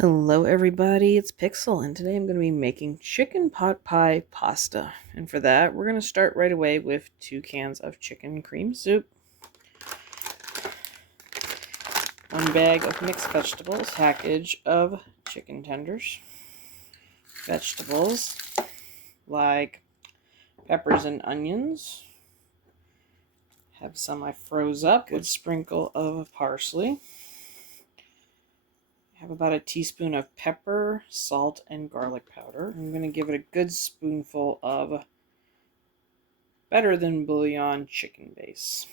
Hello everybody, it's Pixel, and today I'm going to be making chicken pot pie pasta. And for that, we're going to start right away with 2 cans of chicken cream soup, 1 bag of mixed vegetables, package of chicken tenders, vegetables like peppers and onions, have some I froze up, good sprinkle of parsley. Have about a teaspoon of pepper, salt, and garlic powder. I'm going to give it a good spoonful of better than bouillon chicken base.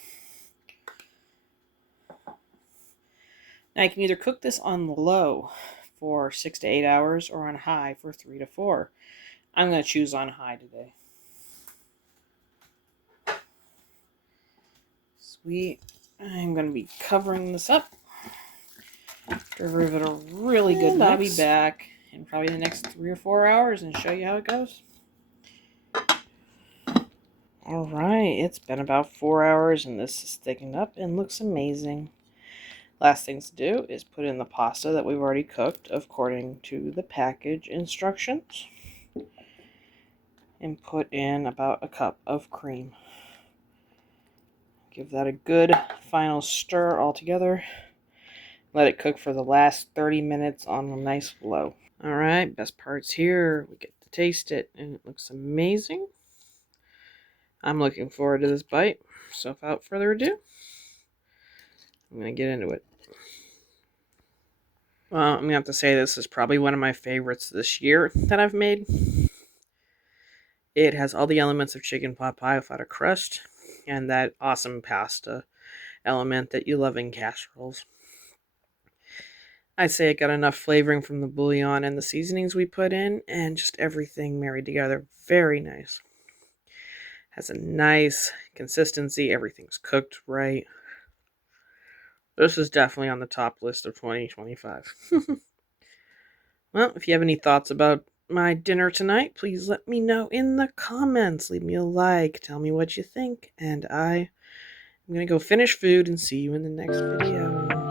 Now you can either cook this on low for 6 to 8 hours or on high for 3 to 4. I'm going to choose on high today. Sweet. I'm going to be covering this up. Give it a really good mix. I'll be back in probably the next 3 or 4 hours and show you how it goes. Alright, it's been about 4 hours and this is thickened up and looks amazing. Last things to do is put in the pasta that we've already cooked according to the package instructions. And put in about a cup of cream. Give that a good final stir all together. Let it cook for the last 30 minutes on a nice low. Alright, best part's here. We get to taste it and it looks amazing. I'm looking forward to this bite. So without further ado, I'm going to get into it. Well, I'm going to have to say this is probably one of my favorites this year that I've made. It has all the elements of chicken pot pie without a crust and that awesome pasta element that you love in casseroles. I'd say it got enough flavoring from the bouillon and the seasonings we put in, and just everything married together. Very nice. Has a nice consistency. Everything's cooked right. This is definitely on the top list of 2025. Well, if you have any thoughts about my dinner tonight, please let me know in the comments. Leave me a like. Tell me what you think. And I'm going to go finish food and see you in the next video.